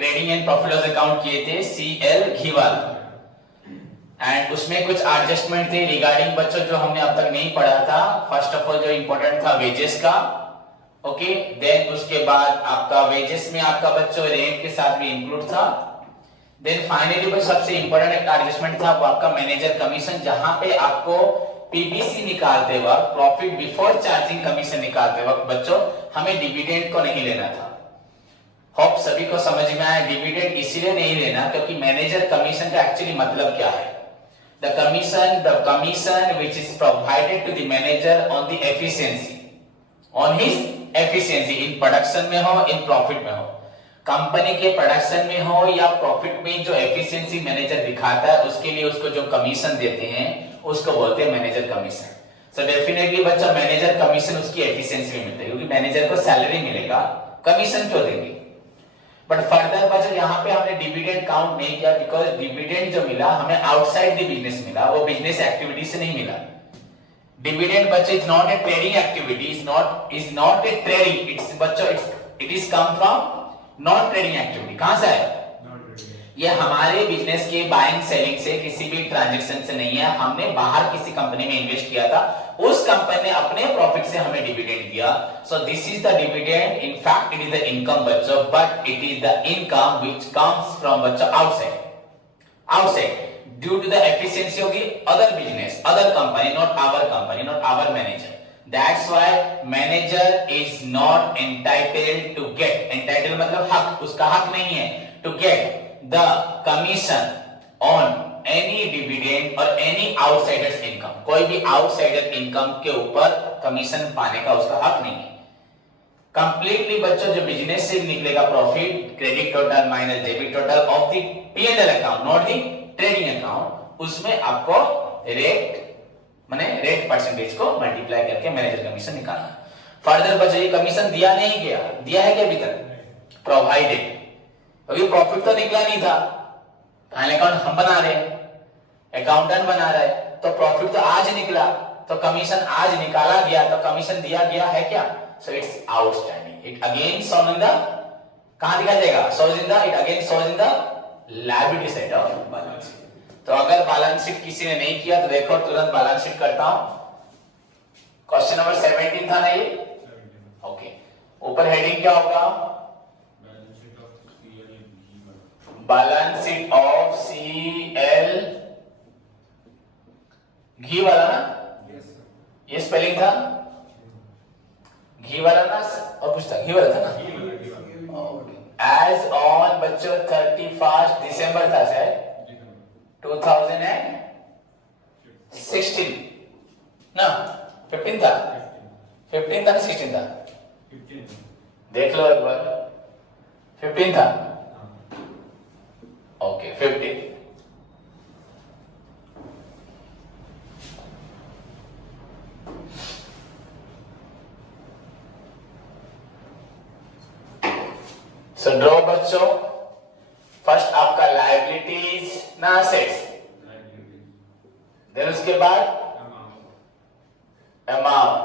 Trading and profit loss account किए थे CL घीवाल, and उसमें कुछ एडजस्टमेंट थे रिगार्डिंग बच्चों जो हमने अब तक नहीं पढ़ा था। फर्स्ट ऑफ ऑल जो इंपॉर्टेंट था वेजेस का, ओके, देन उसके बाद आपका वेजेस में आपका बच्चों रेंट के साथ भी इंक्लूड था। देन फाइनली बस सबसे इंपॉर्टेंट एक एडजस्टमेंट था वो आपका मैनेजर कमीशन, जहां पे आपको पीबीसी निकालते वक्त, प्रॉफिट बिफोर चार्जिंग कमीशन निकालते वक्त बच्चों हमें डिविडेंड को नहीं लेना था। होप सभी को समझ में आया। डिविडेंड इसीलिए नहीं लेना क्योंकि मैनेजर कमीशन का एक्चुअली मतलब क्या है। The commission which is provided to the manager on the efficiency, on his efficiency in production में हो, in profit में हो, कंपनी के प्रोडक्शन में हो या प्रॉफिट में, जो एफिशिएंसी मैनेजर दिखाता है उसके लिए उसको जो कमीशन देते हैं उसको बोलते हैं मैनेजर कमीशन। सो डेफिनेटली बच्चा मैनेजर कमीशन उसकी एफिशिएंसी में मिलता है, क्योंकि मैनेजर को सैलरी मिलेगा, कमीशन क्यों देंगे। बट फर्दर बच्चों यहाँ पे हमने डिविडेंड काउंट नहीं किया, बिकॉज डिविडेंड जो मिला हमें आउटसाइड द बिजनेस मिला, वो बिजनेस एक्टिविटी से नहीं मिला। डिविडेंड बच्चों is not a trading activity, is not a trading, it's बच्चों it is come from non trading activity. कहां से है ये? हमारे बिजनेस के बाइंग सेलिंग से, किसी भी ट्रांजैक्शन से नहीं है। हमने बाहर किसी कंपनी में इन्वेस्ट किया था, उस कंपनी ने अपने प्रॉफिट से हमें डिविडेंड दिया। So this is the dividend. In fact it is the income बच्चों, but it is the income which comes from बच्चों outside due to the efficiency of the other business, other company, not our manager. That's why manager is not entitled to get, entitled मतलब हक, उसका हक नहीं है to get the commission on any dividend or any outsiders income। कोई भी outsider income के ऊपर कमीशन पाने का उसका हक नहीं है। कंप्लीटली बच्चों जो बिजनेस से निकलेगा profit, credit total minus debit total of the P&L account, not the trading account, उसमें आपको रेट माने रेट परसेंटेज को मल्टीप्लाई करके मैनेजर कमीशन निकालना। फर्दर बच्चों ये कमीशन दिया नहीं गया, दिया है क्या अभी तक? प्रोवाइडेड। अभी प्रॉफिट तो निकला नहीं था, फाइनल अकाउंट हम बना रहे हैं, अकाउंटेंट बना रहे हैं, तो प्रॉफिट तो आज निकला, तो कमीशन आज निकाला गया, तो कमीशन दिया गया है क्या? So it's outstanding. It again shown in the, कहां दिखाया जाएगा? Shows in the, it again shows in the liability side of balance sheet. तो अगर बैलेंस शीट किसी ने नहीं किया तो देखो तुरंत बैलेंस शीट करता हूं। क्वेश्चन नंबर 17 था ना ये? ओके, ऊपर हेडिंग क्या होगा? बैलेंस शीट ऑफ CL घी वाला ना? ये स्पेलिंग था घी वाला ना, और कुछ था घी वाला था ना? एज ऑन बच्चों 31 दिसंबर था शायद 2016 ना? 15 था, 15 था ना 16 था? देख लो एक बार, 15 था। ओके 15। सो ड्रॉ बच्चों, फर्स्ट आपका लायबिलिटीज ना असेट्स, देन उसके बाद अमाउंट,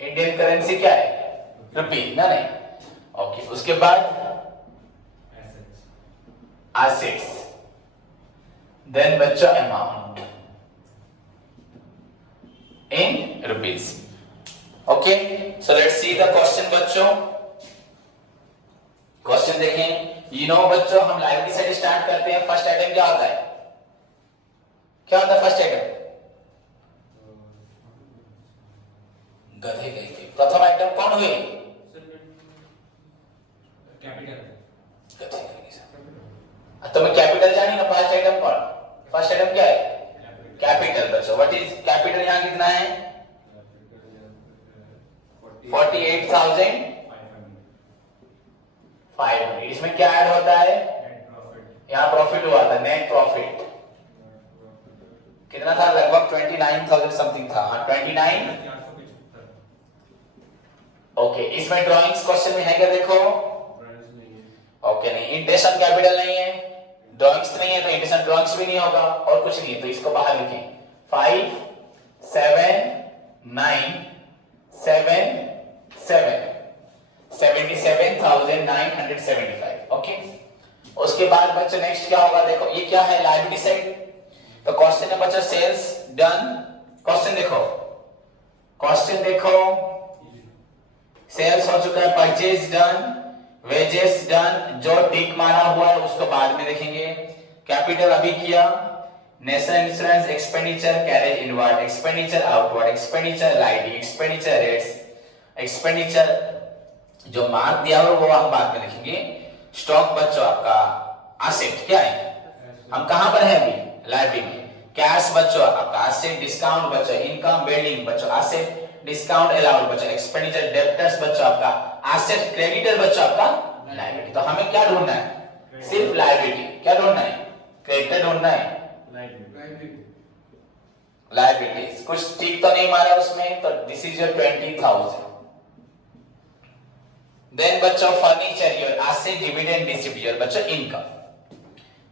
इंडियन करेंसी क्या है? रुपी ना? नहीं। ओके, उसके बाद assets, then बच्चों amount in rupees। okay, so let's see the question बच्चों। क्वेश्चन देखें। you know बच्चों हम लाइबिलिटी साइड स्टार्ट करते हैं। फर्स्ट आइटम क्या होता है? क्या होता है फर्स्ट आइटम? गधे गए। प्रथम आइटम कौन हुई? कैपिटल। गधे गए। तो मैं कैपिटल जानी ना? फर्स्ट आइटम कौन? फर्स्ट आइटम क्या है? कैपिटल बच्चों। What is capital? यहां कितना है? 48,500। इसमें क्या ऐड होता है? यहाँ प्रॉफिट हुआ था, नेट प्रॉफिट कितना था? लगभग 29,000 समथिंग था। हाँ 29। ओके, इसमें ड्राइंग्स क्वेश्चन में है क्या? देखो ओके नहीं, इंटरेस्ट ऑन कैपिटल नहीं है, ड्राइंग्स नहीं है, तो इंटरेस्ट ऑन ड्राइंग्स भी नहीं होगा, और कुछ नहीं, तो इसको बाहर लिखें। 5 7 9 7 7 77,975। ओके, उसके बाद बच्चों नेक्स्ट क्या होगा, देखो ये क्या है, लायबिलिटी साइड। तो क्वेश्चन है बच्चों सेल्स डन, क्वेश्चन देखो सेल्स हो चुका है, परचेज डन, वेजेस डन, जो टिक मारा हुआ है उसको बाद में देखेंगे। कैपिटल अभी किया, national insurance expenditure carriage inward, expenditure outward, expenditure lighting, expenditure rates, expenditure जो मार्क दिया हुआ वो हम बाद में देखेंगे। स्टॉक बच्चों आपका एसेट क्या है, हम कहां पर है अभी, लाइबिलिटी में। कैश बच्चों आपका एसेट, डिस्काउंट बच्चों इनकम, बिल्डिंग बच्चों एसेट, डिस्काउंट अलाउड बच्चों एक्सपेंडिचर, डेब्टर्स बच्चों आपका एसेट, क्रेडिटर बच्चों आपका लायबिलिटी। तो हमें क्या ढूंढना है, सिर्फ लायबिलिटी। क्या ढूंढना है, क्रेडिटर ढूंढना है, लायबिलिटीज। कुछ ठीक तो नहीं मारा उसमें, तो दिस इज योर 20,000। देन बच्चों furniture your asset, dividend distributor बच्चों इनकम।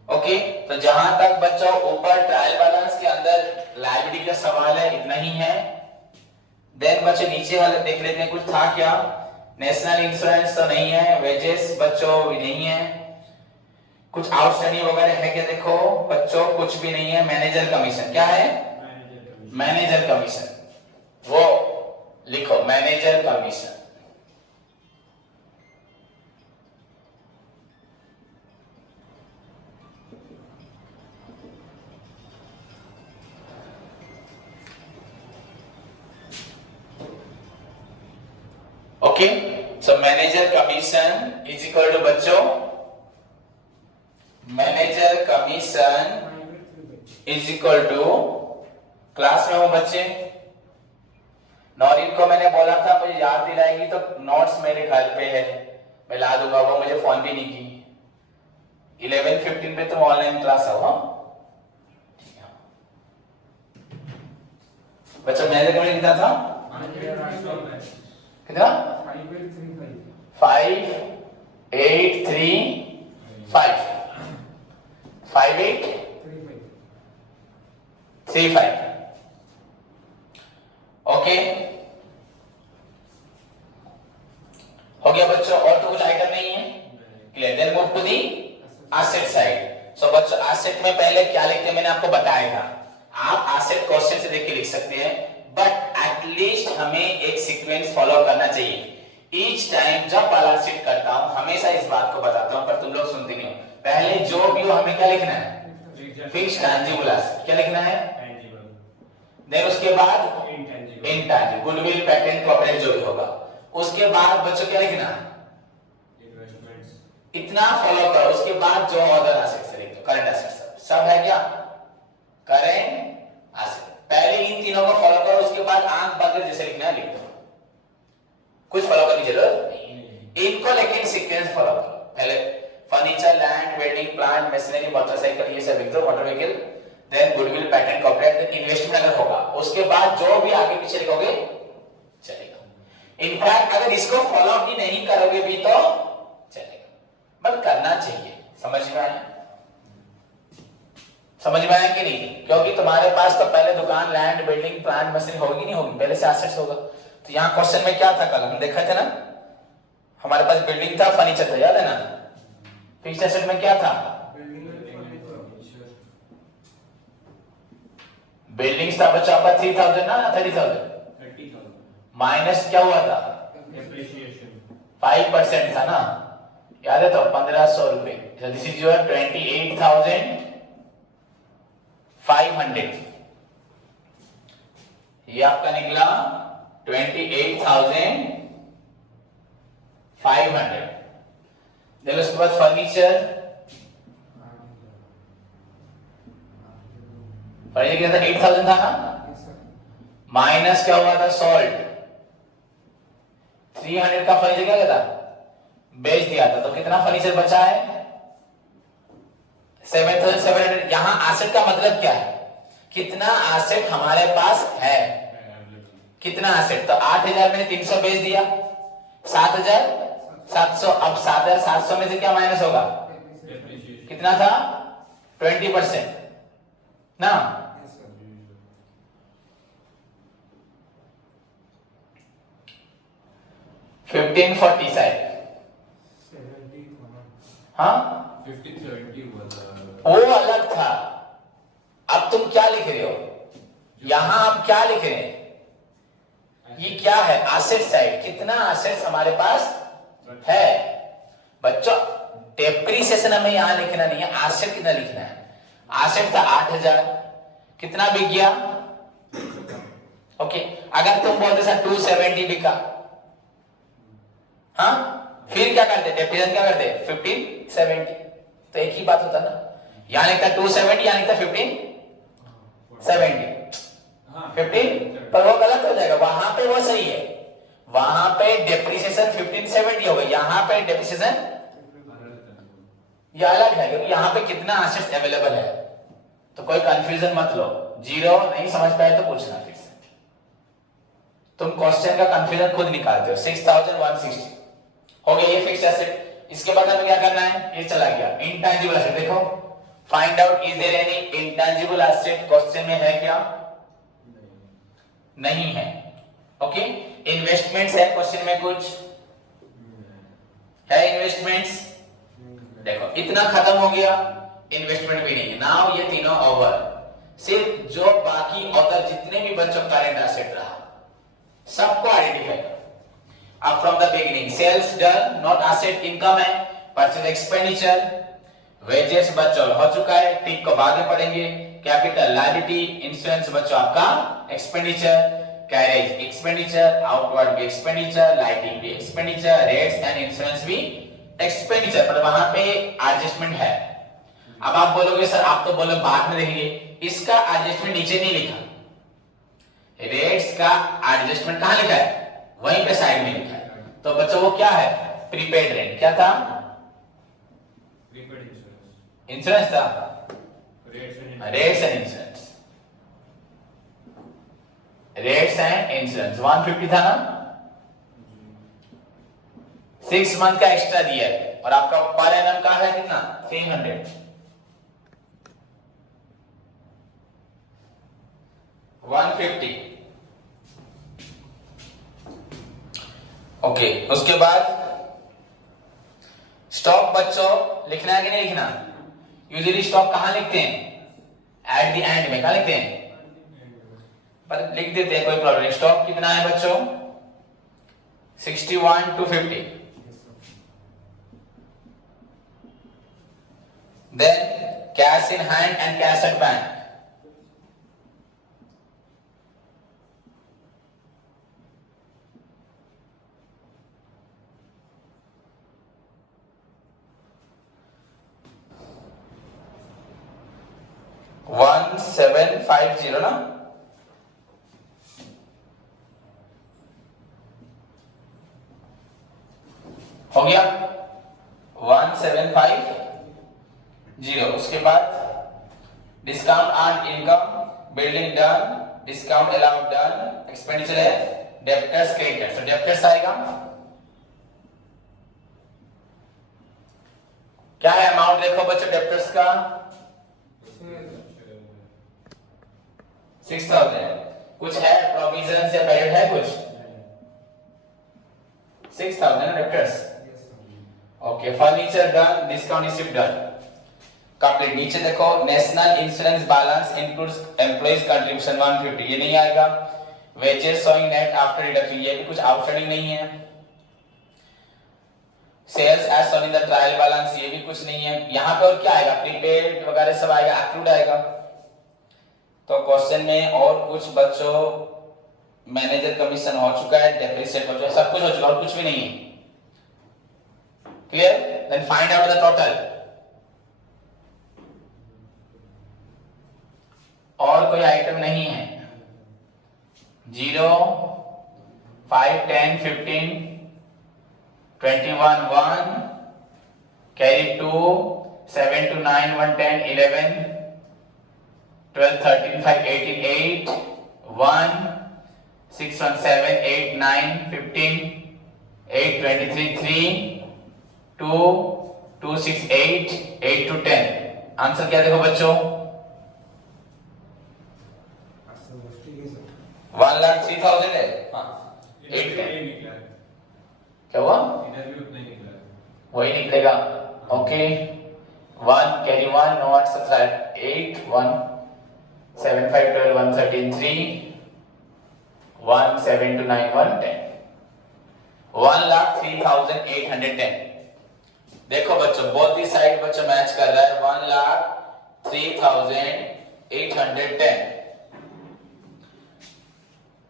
ओके, तो जहां तक बच्चों ऊपर ट्रायल बैलेंस के अंदर लायबिलिटी का सवाल है इतना ही है। देन बच्चों नीचे वाले देख लेते हैं कुछ था क्या, नेशनल इंश्योरेंस तो नहीं है, वेजेस बच्चों नहीं है, कुछ आउटस्टैंडिंग वगैरह है क्या, देखो बच्चों कुछ भी नहीं है। मैनेजर कमीशन क्या है, मैनेजर कमीशन, वो लिखो manager commission. Okay, so manager commission is equal to बच्चों, manager commission is equal to, class में हो बच्चे, नौरीन को मैंने बोला था मुझे याद दिलाएगी तो नोट्स मेरे घर पे है, मैं ला दूंगा, वो मुझे फोन भी नहीं की। 11:15 पे तुम ऑनलाइन क्लास आओ। हाँ बच्चा, मैनेजर कमीशन कितना था, कितना, 5835, 5835। ओके, हो गया बच्चों, और तो कुछ आइटम नहीं है, clear. Then move to the asset side. So बच्चों एसेट में पहले क्या लिखते हैं मैंने आपको बताया था, आप एसेट क्वेश्चन से देख के लिख सकते हैं, बट एटलीस्ट हमें एक सीक्वेंस फॉलो करना चाहिए। ईच टाइम जब बैलेंस शीट करता हूं हमेशा इस बात को बताता हूं, पर तुम लोग सुनते नहीं हो। पहले जो भी हो हमें क्या लिखना है, फिक्स्ड टैंजिबल एसेट, क्या लिखना है, देन उसके बाद इनटैंजिबल, गुडविल, पेटेंट, कॉपीराइट जो भी होगा। उसके बाद बच्चों क्या लिखना है, इन्वेस्टमेंट्स, इतना फॉलो करो। उसके बाद जो अदर एसेट्स लिख दो, करंट एसेट्स सब है क्या, करेंट एसेट। पहले इन तीनों को फॉलो करो, उसके बाद आंख बंद जैसे लिखना है लिख दो, कुछ फॉलो करने की जरूरत नहीं। इनको लेकिन सीक्वेंस फॉलो करो। पहले furniture, land, building, plant, machinery, motorcycle, ये सब लिख दो, motor vehicle, then goodwill, patent, copyright, then investment अगर होगा, उसके बाद जो भी आगे पीछे लिखोगे चलेगा। इनफैक्ट अगर इसको फॉलो भी नहीं करोगे भी तो चलेगा, बट करना चाहिए। समझ में आया, समझ में आया कि नहीं, क्योंकि तुम्हारे पास तो पहले दुकान, लैंड, बिल्डिंग, प्लांट, मशीनरी होगी नहीं होगी, पहले से एसेट्स होगा। तो यहाँ क्वेश्चन में क्या था, कल हम देखा था ना, हमारे पास बिल्डिंग था, फर्नीचर था, याद है ना। फिक्स्ड एसेट में क्या था, बिल्डिंग्स था बच्चा आपका 3000 ना 30,000, माइनस क्या हुआ था, 5% था ना, याद है, तो 1500 रुपए। दिस इज योर 28,500, ये आपका निकला 28,500। देखो उसके बाद फर्नीचर, फर्नीचर कितना था, 8,000 था ना, माइनस क्या हुआ था, सॉल्ट, 300 का फर्नीचर क्या था, बेच दिया था, तो कितना फर्नीचर बचा है, 7,700। यहां एसेट का मतलब क्या है, कितना एसेट हमारे पास है, कितना एसेट, तो 8,000 में 300 बेच दिया, 7,700। अब 7,700 में से क्या माइनस होगा, कितना था, 20% ना। 1540 शायद, 70 हाँ 1570 हुआ था। वो अलग था। अब तुम क्या लिख रहे हो यहां, आप क्या लिख रहे हैं, ये क्या है, एसेट साइड, कितना एसेट्स हमारे पास है बच्चों। डेप्रिसिएशन हमें यहां लिखना नहीं है, एसेट कितना लिखना है। एसेट था 8000, कितना बिक गया, ओके। अगर तुम बोलते सर 270 बिका, हाँ फिर क्या करते, डेप्रिसिएशन क्या करते 1570, तो एक ही बात होता ना, यहां लिखता 270, यहां लिखता 1570, 15, पर वो गलत हो जाएगा, वहां पे वो सही है, वहां पे डेप्रिसिएशन 1570 होगा, यहां पे डेप्रिसिएशन ये अलग है, क्योंकि यहां पे कितना एसेट्स अवेलेबल है। तो कोई कंफ्यूजन मत लो, जीरो नहीं समझ पाए तो पूछना फिर से, तुम क्वेश्चन का कंफ्यूजन खुद निकालते हो। 6160 हो गया ये फिक्स्ड एसेट। इसके बाद हमें क्या करना है, ये चला गया इंटेंजिबल एसेट। देखो find out is there any intangible asset, question में है क्या, नहीं है, ओके। इन्वेस्टमेंट्स है क्वेश्चन में, कुछ है इन्वेस्टमेंट्स, देखो इतना खत्म हो गया, इन्वेस्टमेंट भी नहीं है। नाउ ये तीनों ओवर, सिर्फ जो बाकी अदर जितने भी बच्चों करंट एसेट रहा सबको आइडेंटिफाई करो। अब from the beginning, sales done not asset, income है, परचेज एक्सपेंडिचर, वेजेस बच्चों हो चुका है, टिक को बाद में पढ़ेंगे। कैपिटल लायबिलिटी, इंश्योरेंस बच्चों आपका एक्सपेंडिचर, कैरेज एक्सपेंडिचर, आउटवर्ड भी एक्सपेंडिचर, लाइटिंग भी एक्सपेंडिचर, रेट्स एंड इंश्योरेंस भी एक्सपेंडिचर, पर वहां पे एडजस्टमेंट है। अब आप बोलोगे सर आप तो बोलो बाद में देखेंगे, इसका एडजस्टमेंट नीचे नहीं लिखा, रेट्स का एडजस्टमेंट कहां लिखा है, वहीं पे साइड में लिखा है। तो बच्चों वो क्या है, प्रीपेड रेंट, क्या था, प्रीपेड इंश्योरेंस था, rates and rates and insurance, rates and insurance 150 था ना, 6 मंथ का एक्स्ट्रा दिया है, और आपका पर एनम का है कितना 300, 150, ओके। उसके बाद स्टॉक बच्चों लिखना है कि नहीं लिखना, यूजुअली स्टॉक कहां लिखते हैं, एट द एंड में, कहां लिखते हैं, पर लिख देते हैं कोई प्रॉब्लम नहीं। स्टॉक कितना है बच्चों 61 to 50, then cash in hand and cash at bank, one 750 ना, हो गया 1750। उसके बाद discount on income, building done, discount allowed done, expenditure है, डेब्टर्स क्रेडिटर्स, तो डेब्टर्स आएगा, क्या है अमाउंट देखो बच्चों डेब्टर्स का 6000, कुछ है प्रोविजन या पेरियड है कुछ 6000 debtors, okay. Furniture done, discount receive done, complete. नीचे देखो national insurance balance includes employees contribution 150, ये नहीं आएगा। Wages showing net after deduction, ये भी कुछ आउटस्टैंडिंग नहीं है। Sales as shown in the trial balance, ये भी कुछ नहीं है। यहां पे और क्या आएगा, प्रीपेड वगैरह सब आएगा, एक्रूड आएगा। तो क्वेश्चन में और कुछ बच्चों मैनेजर कमीशन हो चुका है, डेप्रिसिएट बच्चों सब कुछ हो चुका है, और कुछ भी नहीं है, clear. Then find out the total, और कोई आइटम नहीं है, 0 5 10 15 21 1, carry 2 7 to 9 1 10 11 12 13 5 18 8 1 6 1 7 8 9 15 8 23 3 2 2 6 8 8 to 10। आंसर क्या देखो बच्चों 1,03,000 है, हाँ 8 10, क्या हुआ? इधर भी उतना ही निकला है। वही निकलेगा। Okay 1 carry 1 no 8 17 8 1 7 5 12 1 13 3 1 7 2 9 1 10 1,03,810। देखो बच्चों बोथ दी साइड बच्चों मैच कर रहा है 1,03,810।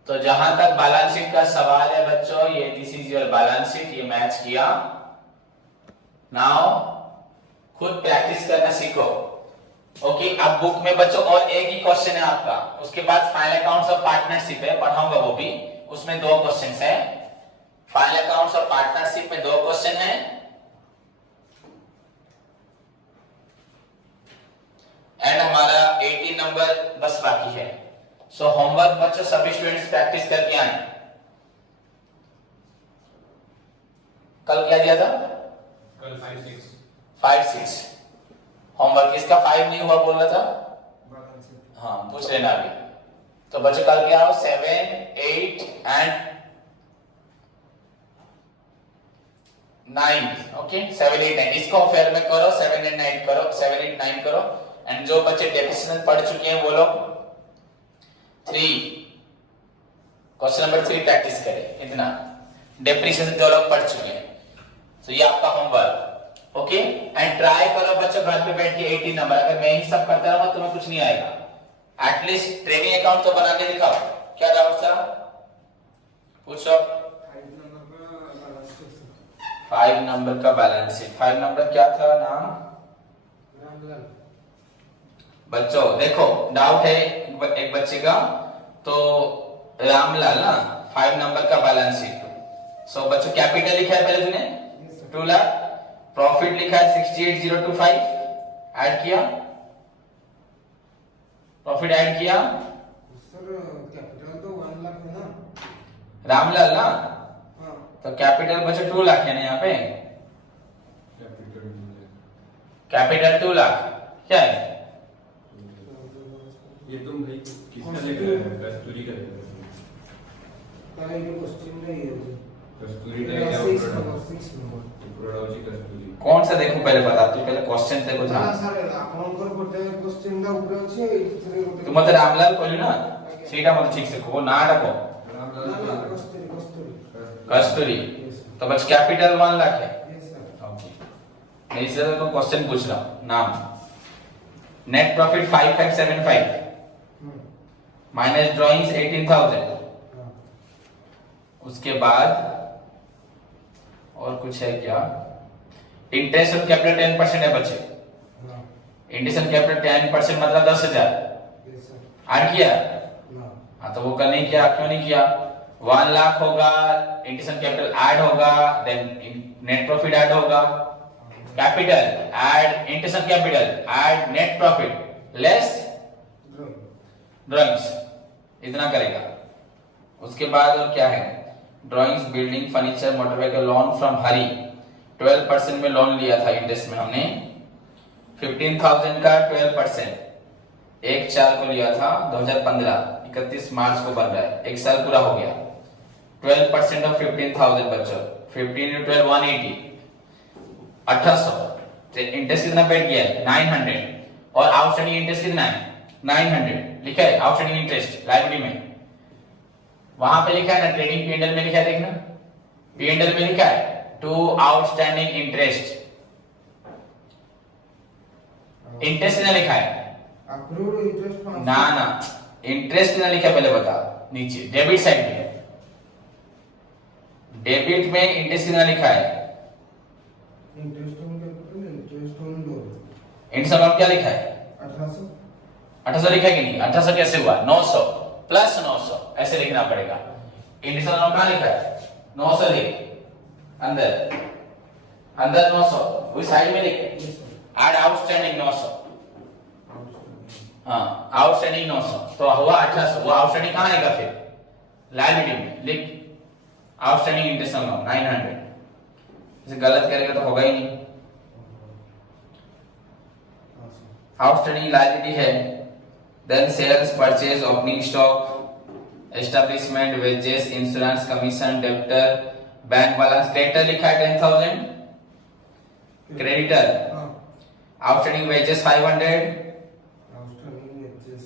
तो जहां तक बैलेंस शीट का सवाल है बच्चों ये this is your balance sheet, ये मैच किया। नाउ खुद प्रैक्टिस करना सीखो। ओके अब बुक में बच्चों और एक ही क्वेश्चन है आपका, उसके बाद फाइनल अकाउंट्स ऑफ पार्टनरशिप है, पढ़ाऊंगा वो भी, उसमें 2 क्वेश्चंस है। फाइनल अकाउंट्स ऑफ पार्टनरशिप में 2 क्वेश्चन है एंड हमारा 18 नंबर बस बाकी है। सो होमवर्क बच्चों सभी स्टूडेंट्स प्रैक्टिस करके आए। कल क्या दिया था? कल 5 6 5 6 होमवर्क इसका 5 नहीं हुआ बोल रहा था। balance sheet. हाँ पूछ लेना अभी। तो बच्चों कल क्या हो 7 8 एंड 9। ओके 7 8 9 इसको फेयर में करो, 7 8 9 करो, 7 8 9 करो। एंड जो बच्चे डेफिनेशन पढ़ चुके हैं वो लोग 3 क्वेश्चन नंबर 3 प्रैक्टिस करें। इतना डेफिनेशन जो लोग पढ़ चुके हैं। तो ये आपका होमवर्क। ओके एंड ट्राई करो बच्चों घर पे बैठ के 18 नंबर, अगर मैं ही सब करता रहूंगा तुम्हें कुछ नहीं आएगा। एटलीस्ट ट्रेडिंग अकाउंट तो बना के दिखाओ। क्या डाउट था पूछो। 5 number का balance sheet sir. 5 नंबर का बैलेंस शीट। 5 नंबर क्या था नाम रामलाल. बच्चों? देखो डाउट है एक बच्चे का, तो रामलाल ना 5 नंबर का बैलेंस शीट। सो बच्चों कैपिटल लिखा है पहले तूने Yes sir. 2 लाख, प्रॉफिट लिखा है 68025, ऐड किया, प्रॉफिट ऐड किया। सर कैपिटल तो 1 लाख है ना. रामलाल ना, हाँ. तो कैपिटल बच्चों 2 लाख है ना यहाँ पे। कैपिटल 2 लाख क्या है? ये तुम भाई किसका लिख रहा है? कस्तूरी का लिख रहा है। पहले ये क्वेश्चन नहीं है. कस्तूरी का क्या 6 प्रोडक्ट? number 6 number. प्रोडक्ट कस्तूरी। कौन सा देखूं पहले बता, तू पहले क्वेश्चन देखो ନା ध्यान। ସାର୍ ଆପଣଙ୍କର ଗୋଟେ क्वेश्चन ଟା ଉପରେ ଅଛି ଏଥିରେ ଗୋଟେ ତୁ ମତେ ରାମଲାଲ କହିଲୁ ନା, ସେଇଟା ମତେ ठीक से कहो, नाटा को ନା ନା କସ୍ତୁରୀ କସ୍ତୁରୀ. कस्तूरी। Yes, sir. तो बच कैपिटल 1 लाख है। Yes, sir. ओके मैं इससे तो क्वेश्चन पूछ रहा हूं। नाम नेट प्रॉफिट 5575 माइनस ड्राइंग्स 18000। हाँ. उसके बाद और कुछ है क्या? इंटरेस्ट ऑन कैपिटल 10% है बच्चे। हाँ. इंटरेस्ट ऑन कैपिटल 10% मतलब 10,000 Yes, sir. ऐड किया। ना. हाँ तो वो कल नहीं किया, क्यों नहीं किया? 1 लाख होगा, इंटरेस्ट ऑन कैपिटल ऐड होगा, देन नेट प्रॉफिट ऐड होगा, capital add interest on capital add net profit less Drawing. Drawings, इतना करेगा। उसके बाद और क्या है? Drawings building furniture motor vehicle loan from Hari 12% में लोन लिया था इंटरेस्ट में हमने। 15,000 का 12% 1/4 को लिया था 2015, 31 मार्च को बन रहा है, 1 साल पूरा हो गया। 12% ऑफ 15,000 बच्चों, 15 into 12 180, 1800। इंटरेस्ट कितना पेड किया है? 900। और आउटस्टैंडिंग इंटरेस्ट कितना है? 900 लिखा है आउटस्टैंडिंग इंटरेस्ट लायबिलिटी में। वहां पे लिखा है ना, ट्रेडिंग P&L में लिखा है, देखना P&L में लिखा है टू आउटस्टैंडिंग इंटरेस्ट। इंटरेस्ट कितना लिखा है? Accrued interest from ना ना, इंटरेस्ट कितना लिखा है पहले बता। नीचे डेबिट साइड में, डेबिट में इंटरेस्ट कितना लिखा है? interest on capital, interest on loan. Interest amount क्या लिखा है? 1800. 1800 लिखा है कि नहीं? 1800 कैसे हुआ? 900 प्लस 900 ऐसे लिखना पड़ेगा। इंटरेस्ट अमाउंट कहाँ लिखा है? 900 लिख, अंदर अंदर 900, उस साइड में लिख, Yes, sir. Add outstanding 900। Outstanding. हाँ आउटस्टैंडिंग 900 तो हुआ 1800। वो आउटस्टैंडिंग कहाँ आएगा फिर? लायबिलिटी में लिख आउटस्टैंडिंग इंटरेस्ट अमाउंट 900। इसे गलत करेगा तो होगा ही नहीं। हाँ, sir. आउटस्टैंडिंग लायबिलिटी है। Then sales purchase opening stock establishment wages insurance commission debtor bank balance creditor लिखा है 10,000, क्रेडिटर हाँ outstanding wages 500, outstanding wages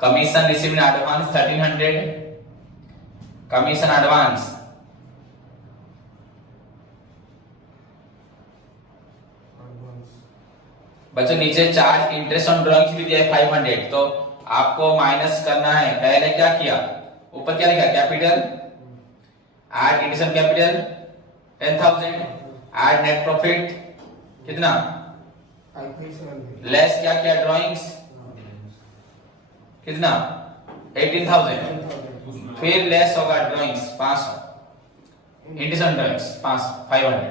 commission received in advance 1300, commission advance advance बच्चों नीचे चार्ज इंटरेस्ट ऑन ड्राइंग्स भी दिया है 500, तो आपको माइनस करना है। पहले क्या किया, ऊपर क्या लिखा capital, add addition capital 10,000, add net profit कितना, I-7 लेस क्या किया ड्राइंग्स कितना 18,000, फिर लेस होगा drawings 500, addition drawings 500,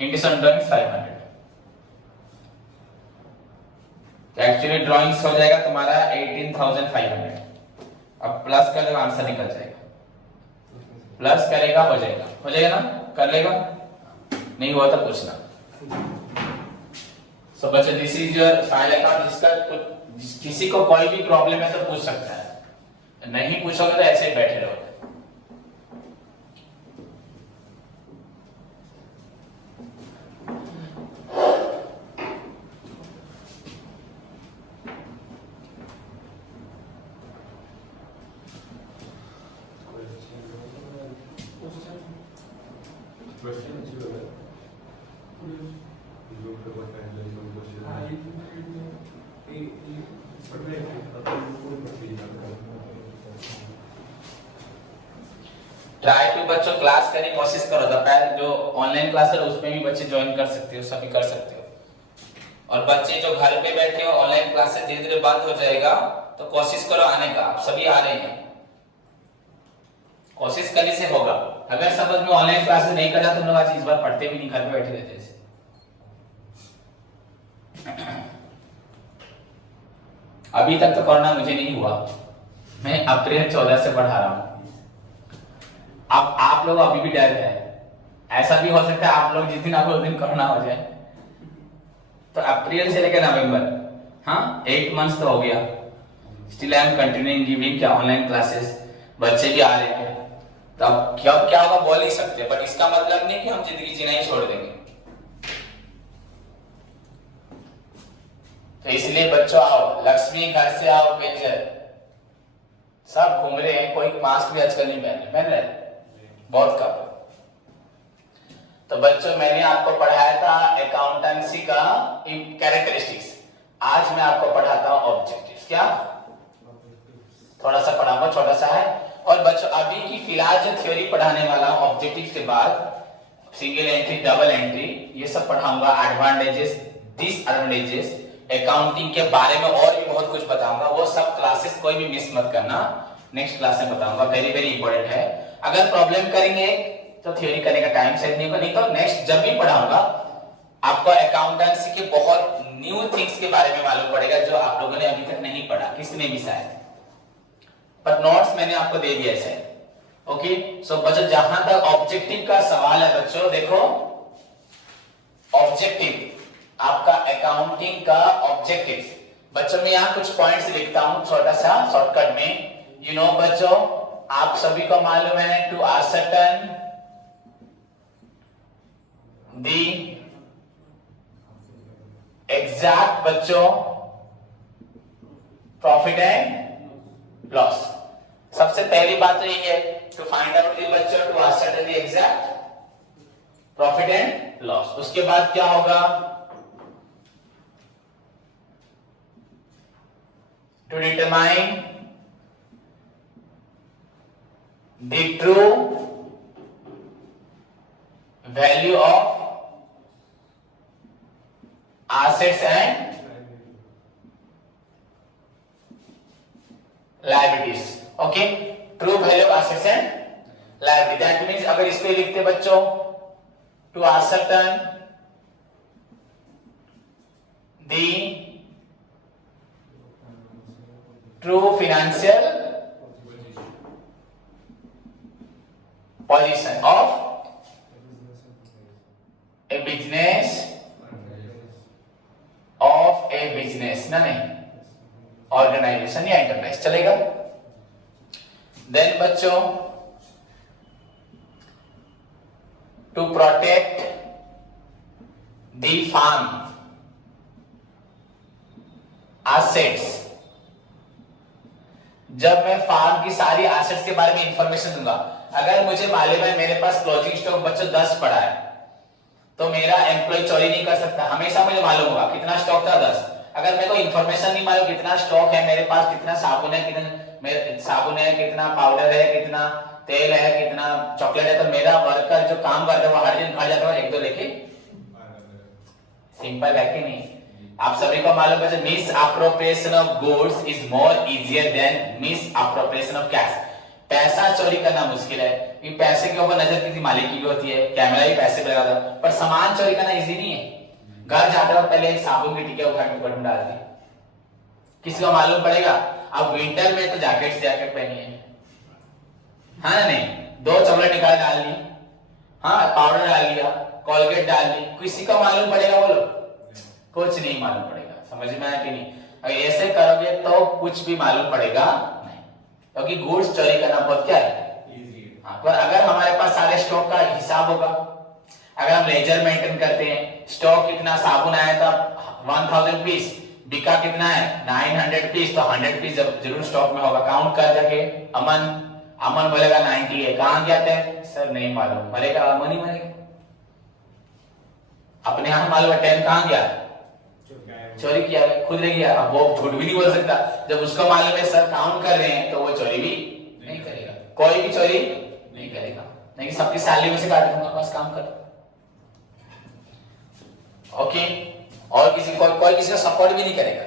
addition drawings 500, तो एक्चुअली ड्राइंग्स हो जाएगा तुम्हारा 18,500। अब प्लस कर देगा आंसर निकल जाएगा, प्लस करेगा हो जाएगा ना, कर लेगा, नहीं हुआ तो पूछना। सो बच्चे this is your file account, किसी को कोई भी प्रॉब्लम है तो पूछ सकता है, नहीं पूछोगे तो ऐसे ही बैठे रहोगे। क्वेश्चन अच्छी लग रहा है जो पेपर का है जो क्वेश्चन ट्राई टू बच्चों क्लास करने की कोशिश करो, दोपहर जो ऑनलाइन क्लास है उसमें भी बच्चे ज्वाइन कर सकते हो, सभी कर सकते हो। और बच्चे जो घर पे बैठे हो ऑनलाइन क्लास से धीरे धीरे बंद हो जाएगा, तो कोशिश करो आने का, आप सभी आ रहे हैं, कोशिश करने से होगा। अगर समझ में ऑनलाइन क्लासेस नहीं करा तो लोग आज इस बार पढ़ते भी नहीं, घर पे बैठे रहते ऐसे। अभी तक तो कोरोना मुझे नहीं हुआ, मैं अप्रैल 14 से पढ़ा रहा हूं। अब आप लोग अभी भी डर है, ऐसा भी हो सकता है आप लोग जिस दिन आपको उस दिन कोरोना हो जाए, तो अप्रैल से लेकर नवंबर, हाँ 8 मंथ्स तो हो गया, still I am continuing giving क्या ऑनलाइन क्लासेस, बच्चे भी आ रहे हैं। तो अब क्या होगा बोल नहीं सकते, बट इसका मतलब नहीं कि हम जिंदगी जीना ही छोड़ देंगे। तो इसलिए बच्चों आओ, लक्ष्मी घर से आओ, पेंजर सब घूम रहे हैं, कोई मास्क भी आजकल नहीं पहन रहे बहुत कम। तो बच्चों मैंने आपको पढ़ाया था अकाउंटेंसी का कैरेक्टरिस्टिक्स, आज मैं आपको पढ़ाता हूं ऑब्जेक्टिव्स। क्या थोड़ा सा पढ़ाऊंगा, छोटा सा है। और बच्चों अभी की फिलहाल जो थ्योरी पढ़ाने वाला हूं ऑब्जेक्टिव के बाद सिंगल एंट्री, डबल एंट्री, ये सब पढ़ाऊंगा, एडवांटेजेस, डिसएडवांटेजेस, अकाउंटिंग के बारे में और भी बहुत कुछ बताऊंगा। वो सब क्लासेस कोई भी मिस मत करना, नेक्स्ट क्लास में बताऊंगा, वेरी वेरी इंपॉर्टेंट है। अगर प्रॉब्लम करेंगे तो थ्योरी करने का टाइम सेट नहीं होगा, नहीं तो नेक्स्ट जब भी पढ़ाऊंगा आपको अकाउंटेंसी के बहुत न्यू थिंग्स के बारे में मालूम पड़ेगा जो आप लोगों ने अभी तक नहीं पढ़ा, किसने भी शायद, पर नोट्स मैंने आपको दे दिया है। ओके, सो बच्चों जहां तक ऑब्जेक्टिव का सवाल है बच्चों, देखो ऑब्जेक्टिव आपका अकाउंटिंग का ऑब्जेक्टिव, बच्चों मैं यहां कुछ पॉइंट्स लिखता हूं छोटा सा शॉर्टकट में। यू नो बच्चों, आप सभी को मालूम है टू ascertain the exact बच्चों प्रॉफिट एंड लॉस। सबसे पहली बात तो यही है टू फाइंड आउट दी बच्चों to ascertain the exact profit and loss. उसके बाद क्या होगा, to determine the true value of assets and liabilities. Okay, true value of assets and liability, that means अगर इस पे लिखते बच्चों to ascertain the true financial position of a business, ना नहीं ऑर्गेनाइजेशन या एंटरप्राइज, चलेगा। देन बच्चों to protect the firm assets, जब मैं फार्म की सारी एसेट्स के बारे में इंफॉर्मेशन दूंगा। अगर मुझे मालूम है मेरे पास क्लोजिंग स्टॉक बच्चों 10 पड़ा है, तो मेरा एम्प्लॉय चोरी नहीं कर सकता। हमेशा मुझे मालूम होगा कितना स्टॉक था 10। अगर मेरे को इंफॉर्मेशन नहीं मालूम कितना स्टॉक है मेरे पास, कितना साबुन है, कितना पाउडर है, कितना तेल है, कितना चॉकलेट है, तो मेरा वर्कर जो काम करता है वो हर दिन घर जाता है एक दो लेके। सिंपल है कि नहीं? आप सभी को मालूम है miss appropriation of goods is more easier than miss appropriation of cash. पैसा चोरी करना मुश्किल है क्योंकि पैसे के ऊपर नजर किसी मालिक की भी होती है, कैमरा भी पैसे पे लगा था, पर सामान चोरी करना इजी नहीं है। घर जाते वक्त पहले एक साबुन की टिकिया उठा के में डाल दी, किसी को मालूम पड़ेगा? अब विंटर में तो जैकेट पहनी है, हाँ नहीं, 2 चॉकलेट निकाल डाल दी, हाँ पाउडर डाल लिया, कोलगेट डाल दी, किसी को मालूम पड़ेगा? बोलो, कुछ नहीं मालूम पड़ेगा। समझ में आया कि नहीं? अगर ऐसे करोगे तो कुछ भी मालूम पड़ेगा नहीं, क्योंकि गुड्स चोरी करना बहुत क्या है, हाँ। पर अगर हमारे पास सारे स्टॉक का हिसाब होगा, अगर हम लेजर मेंटेन करते हैं, स्टॉक कितना साबुन आया था 1000 पीस, बिका कितना है 900 पीस, तो 100 पीस जरूर स्टॉक में होगा। काउंट कर जाके अमन बोलेगा 90 है, कहां गया थे सर नहीं मालूम, मरेगा अमन ही मरेगा। अपने यहां मालूम है 10 कहां गया, चोरी किया, खुद ले गया। अब वो झूठ भी नहीं बोल सकता, जब उसको मालूम है सर काउंट कर रहे हैं, तो वो चोरी भी नहीं करेगा, कोई भी चोरी नहीं करेगा, नहीं सबकी सैलरी में से काट दूंगा, बस काम कर। ओके, और किसी कोई किसी का सपोर्ट भी नहीं करेगा।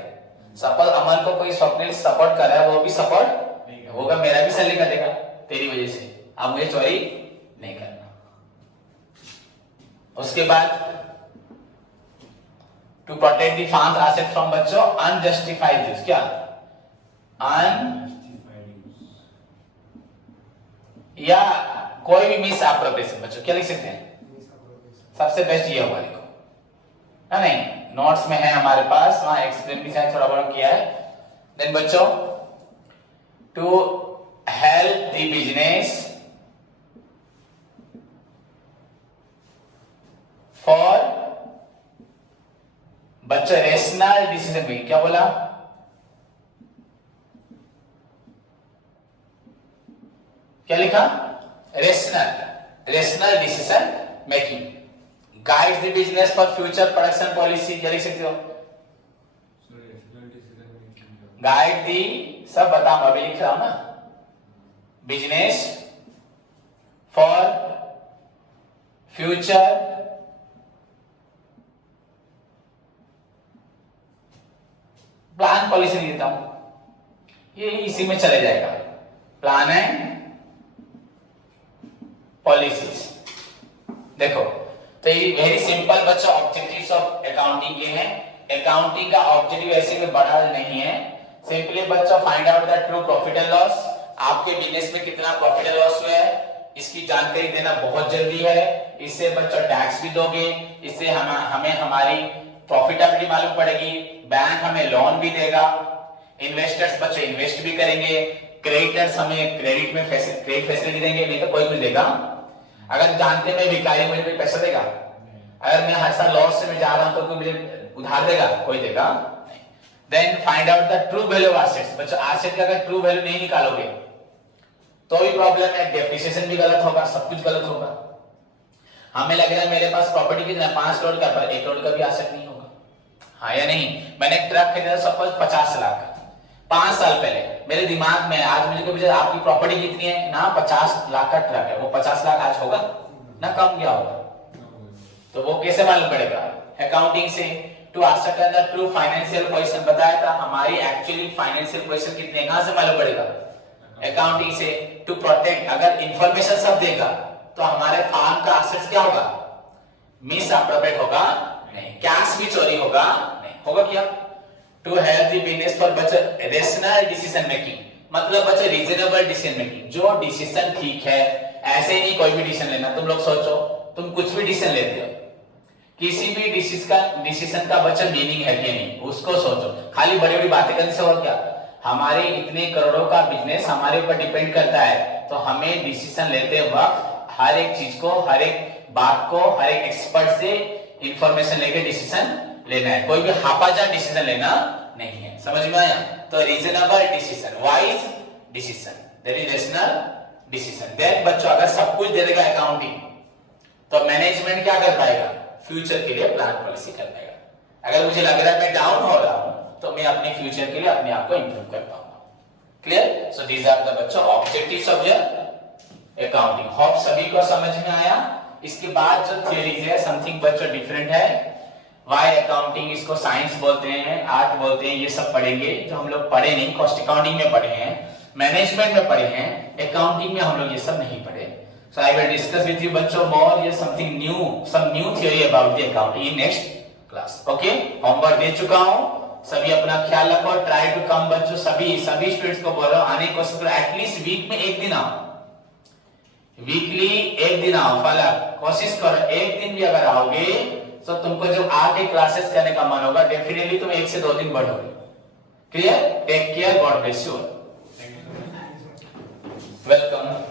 सपोज अमन को कोई स्वप्निल सपोर्ट कर रहा है, वो भी सपोर्ट होगा, मेरा भी सैलरी कटेगा तेरी वजह से, अब मुझे चोरी नहीं करना। उसके बाद to protect the firm asset from बच्चों अनजस्टिफाइड यूज, क्या या कोई भी मिस एप्रोप्रिएशन, बच्चों क्या लिख सकते हैं? सबसे बेस्ट ये होगा, लिखो है नहीं, नोट्स में है हमारे पास, वहां एक्सप्लेन भी शायद थोड़ा बहुत किया है। देन बच्चों to help the business for बच्चों रेशनल डिसीजन मेकिंग, क्या बोला? क्या लिखा? Rational decision making, guide the business for future production policy, क्या लिख सकते हो? गाइड दी, सब बताओ, अभी लिख रहा हूं ना, business for future plan policy नहीं देता हूं, ये इसी में चले जाएगा, प्लान एंड पॉलिसीज। देखो तो ये वेरी सिंपल बच्चा ऑब्जेक्टिव्स ऑफ अकाउंटिंग के हैं। अकाउंटिंग का ऑब्जेक्टिव ऐसे में बड़ा नहीं है, सिंपली बच्चा find out the true profit and loss, आपके बिजनेस में कितना प्रॉफिट एंड लॉस हुआ है इसकी जानकारी देना बहुत जरूरी है। इससे बच्चा टैक्स भी दोगे, इससे हमें हमारी प्रॉफिटेबिलिटी मालूम पड़ेगी, बैंक हमें लोन भी देगा, इन्वेस्टर्स बच्चे इन्वेस्ट भी करेंगे, क्रेडिटर्स हमें क्रेडिट में क्रेडिट फैसिलिटी देंगे, नहीं तो कोई कुछ देगा। अगर जानते मैं भिखारी मुझे कोई पैसा देगा? अगर मैं हर साल लॉस से मैं जा रहा हूं तो कोई मुझे उधार देगा? कोई देगा नहीं। Then find out the true value of assets, बच्चों एसेट का अगर ट्रू वैल्यू नहीं निकालोगे तो भी प्रॉब्लम है, डेप्रिसिएशन भी गलत होगा, सब कुछ गलत होगा। हमें लग रहा है मेरे पास प्रॉपर्टी कितना 5 करोड़ का, पर 1 करोड़ का भी एसेट नहीं होगा, हाँ या नहीं? मैंने एक ट्रक खरीदा सपोज 50 लाख का 5 साल पहले, मेरे दिमाग में आज मुझे कोई पूछे आपकी प्रॉपर्टी कितनी है ना, 50 लाख का ट्रक है, वो 50 लाख आज होगा ना, कम क्या होगा? तो वो कैसे मालूम पड़ेगा? अकाउंटिंग से। To ascertain the true financial position, बताया था हमारी एक्चुअली फाइनेंशियल पोजीशन कितनी है, कहां से मालूम पड़ेगा? अकाउंटिंग से। टू प्रोटेक्ट, अगर इंफॉर्मेशन सब देगा तो हमारे फार्म का एसेट्स क्या होगा? मिस अप्रोप्रिएट होगा नहीं, कैश भी चोरी होगा नहीं, होगा क्या? To help the business for बचत रेशनल डिसीजन मेकिंग, मतलब बच्चे रीजनेबल डिसीजन मेकिंग, जो डिसीजन ठीक है, ऐसे ही नहीं कोई भी डिसीजन लेना। तुम लोग सोचो, तुम कुछ भी डिसीजन लेते हो, किसी भी डिसीजन का बच्चा मीनिंग है कि नहीं, उसको सोचो। खाली बड़ी बड़ी बातें करने से होगा क्या? हमारे इतने करोड़ों का बिजनेस हमारे ऊपर डिपेंड करता है, तो हमें डिसीजन लेते वक्त हर एक चीज को, हर एक बात को हर एक एक्सपर्ट से इंफॉर्मेशन लेके डिसीजन लेना है, कोई भी हापाजात डिसीजन लेना नहीं है। समझ में आया? तो reasonable decision, wise decision, that is rational decision. Then बच्चों अगर सब कुछ दे देगा अकाउंटिंग तो मैनेजमेंट क्या कर पाएगा? फ्यूचर के लिए प्लान पॉलिसी कर पाएगा। अगर मुझे लग रहा है मैं डाउन हो रहा हूं तो मैं अपने फ्यूचर के लिए अपने आप को इंप्रूव कर पाऊंगा। Clear? So these are the बच्चों objectives of your accounting. Hope सभी को समझ में आया। इसके बाद जो थ्योरीज है समथिंग बच्चों डिफरेंट है। वाई अकाउंटिंग, इसको साइंस बोलते हैं, आर्ट बोलते हैं, ये सब पढ़ेंगे जो हम लोग पढ़े नहीं। कॉस्ट अकाउंटिंग में पढ़े हैं, मैनेजमेंट में पढ़े हैं, अकाउंटिंग में हम लोग ये सब नहीं पढ़े। So I will discuss with you बच्चों मोर ये something new, some new theory about the accounting in next class. Okay, homework दे चुका हूं, सभी अपना ख्याल रखो। ट्राई टू कम बच्चों, सभी स्टूडेंट्स को बोलो आने की कोशिश करो, एटलीस्ट वीक में एक दिन आओ, वीकली एक दिन आओ। फलक कोशिश करो, एक दिन भी अगर आओगे तो तुमको जब आके क्लासेस करने का मन होगा डेफिनेटली तुम 1 से 2 दिन बढ़ोगे। Clear? Take care, God bless you, welcome.